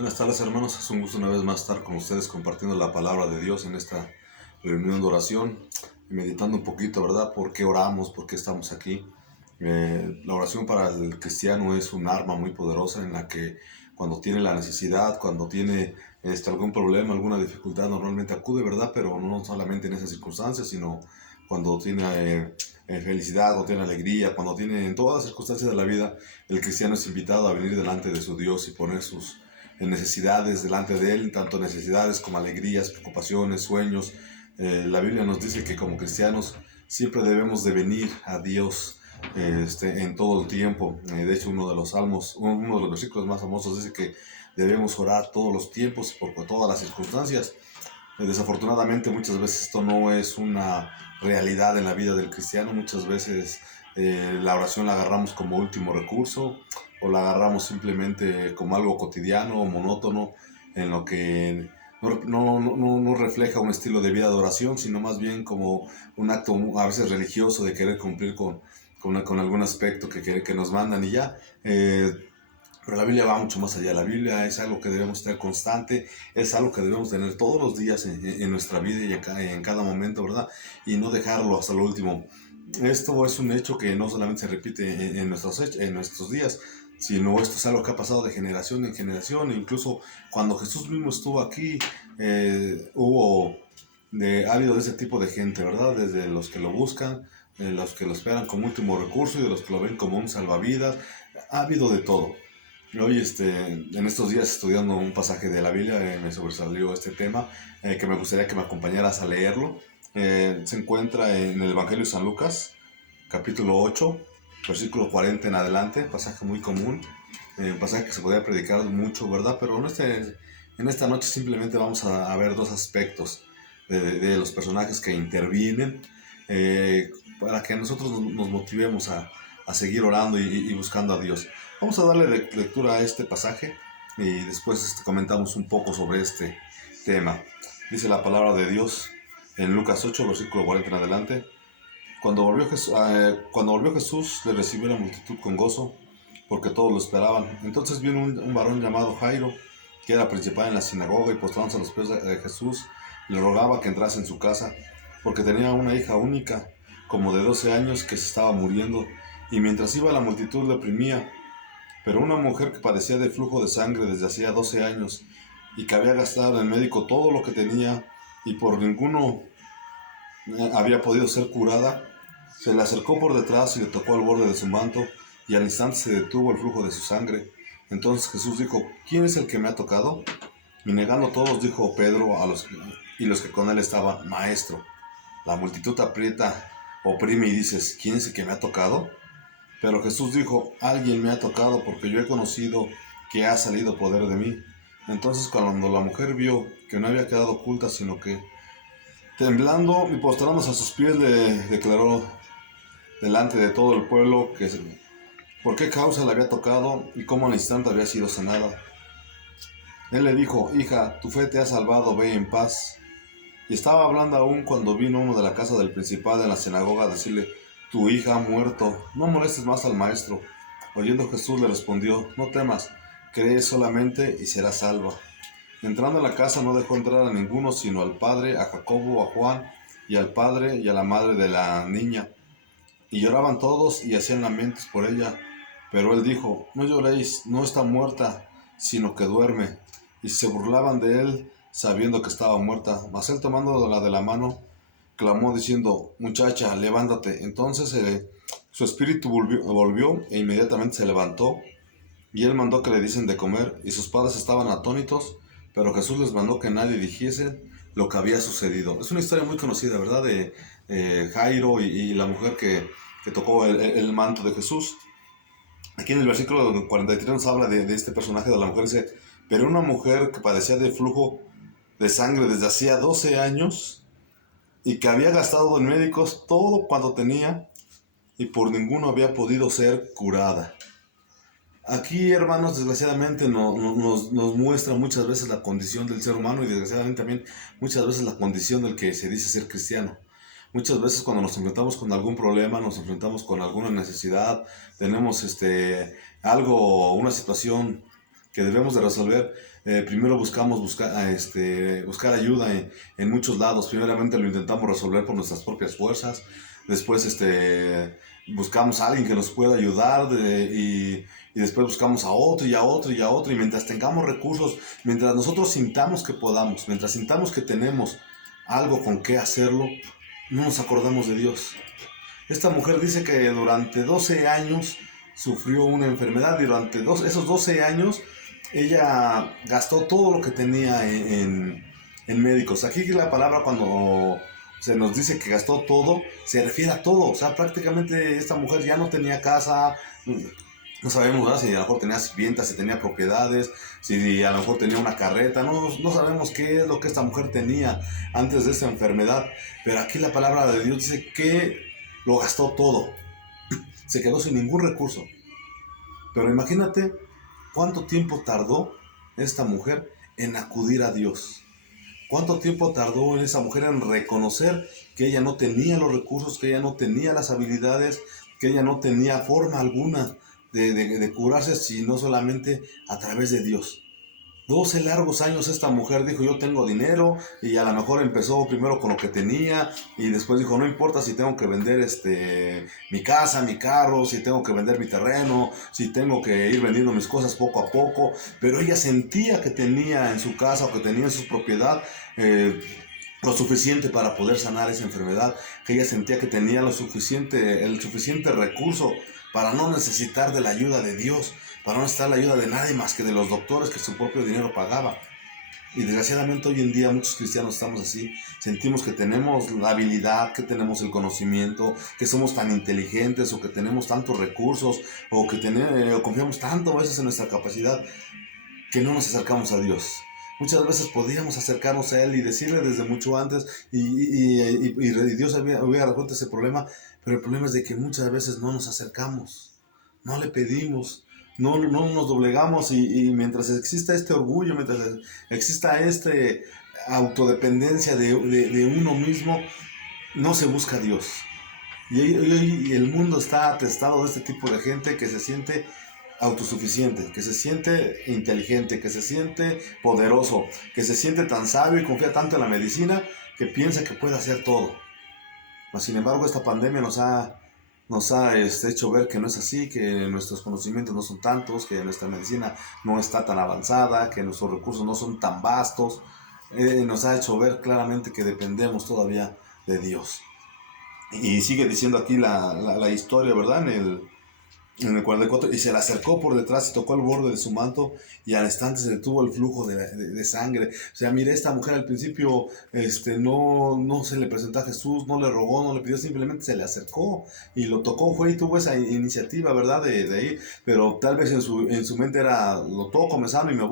Buenas tardes, hermanos. Es un gusto una vez más estar con ustedes compartiendo la palabra de Dios en esta reunión de oración y meditando un poquito, ¿verdad? ¿Por qué oramos? ¿Por qué estamos aquí? La oración para el cristiano es un arma muy poderosa en la que cuando tiene la necesidad, cuando tiene algún problema, alguna dificultad, normalmente acude, ¿verdad? Pero no solamente en esas circunstancias, sino cuando tiene felicidad, cuando tiene alegría, cuando tiene en todas las circunstancias de la vida, el cristiano es invitado a venir delante de su Dios y poner sus necesidades delante de Él, tanto necesidades como alegrías, preocupaciones, sueños. La Biblia nos dice que como cristianos siempre debemos de venir a Dios en todo el tiempo. De hecho, uno de los salmos, uno de los versículos más famosos dice que debemos orar todos los tiempos y por todas las circunstancias. Desafortunadamente muchas veces esto no es una realidad en la vida del cristiano. Muchas veces la oración la agarramos como último recurso o la agarramos simplemente como algo cotidiano o monótono en lo que no refleja un estilo de vida de oración, sino más bien como un acto a veces religioso de querer cumplir con algún aspecto que nos mandan y ya. Pero la Biblia va mucho más allá. La Biblia es algo que debemos tener constante, es algo que debemos tener todos los días en nuestra vida y en cada momento, ¿verdad? Y no dejarlo hasta lo último. Esto es un hecho que no solamente se repite en nuestros días, sino esto es algo que ha pasado de generación en generación. Incluso cuando Jesús mismo estuvo aquí, ha habido de ese tipo de gente, ¿verdad? Desde los que lo buscan, los que lo esperan como último recurso y de los que lo ven como un salvavidas. Ha habido de todo. Hoy, en estos días estudiando un pasaje de la Biblia, me sobresalió este tema, que me gustaría que me acompañaras a leerlo. Se encuentra en el Evangelio de San Lucas, capítulo 8, versículo 40 en adelante, pasaje muy común, un pasaje que se podría predicar mucho, ¿verdad? Pero en esta noche simplemente vamos a ver dos aspectos de los personajes que intervienen, para que nosotros nos motivemos a seguir orando y buscando a Dios. Vamos a darle lectura a este pasaje y después comentamos un poco sobre este tema. Dice la palabra de Dios en Lucas 8, versículo 40 en adelante. Cuando volvió Jesús, le recibió la multitud con gozo, porque todos lo esperaban. Entonces vino un varón llamado Jairo, que era principal en la sinagoga, y postrándose a los pies de Jesús, le rogaba que entrase en su casa, porque tenía una hija única, como de 12 años, que se estaba muriendo, y mientras iba la multitud le oprimía. Pero una mujer que padecía de flujo de sangre desde hacía 12 años, y que había gastado en el médico todo lo que tenía, y por ninguno había podido ser curada, se le acercó por detrás y le tocó al borde de su manto, y al instante se detuvo el flujo de su sangre. Entonces Jesús dijo: ¿Quién es el que me ha tocado? Y negando todos, dijo Pedro y los que con él estaban: Maestro, la multitud aprieta, oprime y dices: ¿Quién es el que me ha tocado? Pero Jesús dijo: Alguien me ha tocado, porque yo he conocido que ha salido poder de mí. Entonces cuando la mujer vio que no había quedado oculta, sino que temblando y postrándose a sus pies, le declaró delante de todo el pueblo por qué causa le había tocado y cómo al instante había sido sanada. Él le dijo: Hija, tu fe te ha salvado, ve en paz. Y estaba hablando aún cuando vino uno de la casa del principal de la sinagoga a decirle: Tu hija ha muerto, no molestes más al maestro. Oyendo Jesús le respondió: No temas, cree solamente y serás salva. Entrando en la casa no dejó entrar a ninguno, sino al padre, a Jacobo, a Juan, y al padre y a la madre de la niña. Y lloraban todos y hacían lamentos por ella. Pero él dijo: No lloréis, no está muerta, sino que duerme. Y se burlaban de él, sabiendo que estaba muerta. Mas él, tomándola de la mano, clamó diciendo: Muchacha, levántate. Entonces su espíritu volvió e inmediatamente se levantó. Y él mandó que le diesen de comer, y sus padres estaban atónitos, pero Jesús les mandó que nadie dijese lo que había sucedido. Es una historia muy conocida, ¿verdad? De Jairo y la mujer que tocó el manto de Jesús. Aquí en el versículo 43 nos habla de este personaje de la mujer. Dice: pero una mujer que padecía de flujo de sangre desde hacía 12 años y que había gastado en médicos todo cuanto tenía y por ninguno había podido ser curada. Aquí, hermanos, desgraciadamente nos muestra muchas veces la condición del ser humano y desgraciadamente también muchas veces la condición del que se dice ser cristiano. Muchas veces cuando nos enfrentamos con algún problema, nos enfrentamos con alguna necesidad, tenemos una situación que debemos de resolver. Primero buscar ayuda en muchos lados. Primeramente lo intentamos resolver por nuestras propias fuerzas. Después buscamos a alguien que nos pueda ayudar y después buscamos a otro y a otro y a otro. Y mientras tengamos recursos, mientras nosotros sintamos que podamos, mientras sintamos que tenemos algo con qué hacerlo, no nos acordamos de Dios. Esta mujer dice que durante 12 años sufrió una enfermedad y durante esos 12 años ella gastó todo lo que tenía en médicos. Aquí la palabra cuando se nos dice que gastó todo, se refiere a todo. O sea, prácticamente esta mujer ya no tenía casa, no sabemos, ¿verdad? Si a lo mejor tenía sirvientas, si tenía propiedades, si a lo mejor tenía una carreta, no sabemos qué es lo que esta mujer tenía antes de esta enfermedad, pero aquí la palabra de Dios dice que lo gastó todo, se quedó sin ningún recurso. Pero imagínate cuánto tiempo tardó esta mujer en acudir a Dios. ¿Cuánto tiempo tardó en esa mujer en reconocer que ella no tenía los recursos, que ella no tenía las habilidades, que ella no tenía forma alguna de curarse, sino solamente a través de Dios? 12 largos años esta mujer dijo, yo tengo dinero, y a lo mejor empezó primero con lo que tenía y después dijo, no importa si tengo que vender mi casa, mi carro, si tengo que vender mi terreno, si tengo que ir vendiendo mis cosas poco a poco, pero ella sentía que tenía en su casa o que tenía en su propiedad lo suficiente para poder sanar esa enfermedad, que ella sentía que tenía el suficiente recurso para no necesitar de la ayuda de Dios, para no necesitar la ayuda de nadie más que de los doctores que su propio dinero pagaba. Y desgraciadamente hoy en día muchos cristianos estamos así, sentimos que tenemos la habilidad, que tenemos el conocimiento, que somos tan inteligentes o que tenemos tantos recursos o que confiamos tanto a veces en nuestra capacidad que no nos acercamos a Dios. Muchas veces podríamos acercarnos a Él y decirle desde mucho antes y Dios hubiera resuelto ese problema, pero el problema es de que muchas veces no nos acercamos, no le pedimos, no nos doblegamos y mientras exista este orgullo, mientras exista esta autodependencia de uno mismo, no se busca a Dios. Y hoy el mundo está atestado de este tipo de gente que se siente autosuficiente, que se siente inteligente, que se siente poderoso, que se siente tan sabio y confía tanto en la medicina que piensa que puede hacer todo. Mas, sin embargo, esta pandemia nos ha hecho ver que no es así, que nuestros conocimientos no son tantos, que nuestra medicina no está tan avanzada, que nuestros recursos no son tan vastos. Nos ha hecho ver claramente que dependemos todavía de Dios. Y sigue diciendo aquí la historia, ¿verdad? En el 44, y se le acercó por detrás y tocó el borde de su manto, y al instante se detuvo el flujo de sangre. O sea, mire, esta mujer al principio no se le presentó a Jesús, no le rogó, no le pidió, simplemente se le acercó y lo tocó, fue y tuvo esa iniciativa, ¿verdad? De ir, pero tal vez en su mente era, lo toco, me sano y me voy.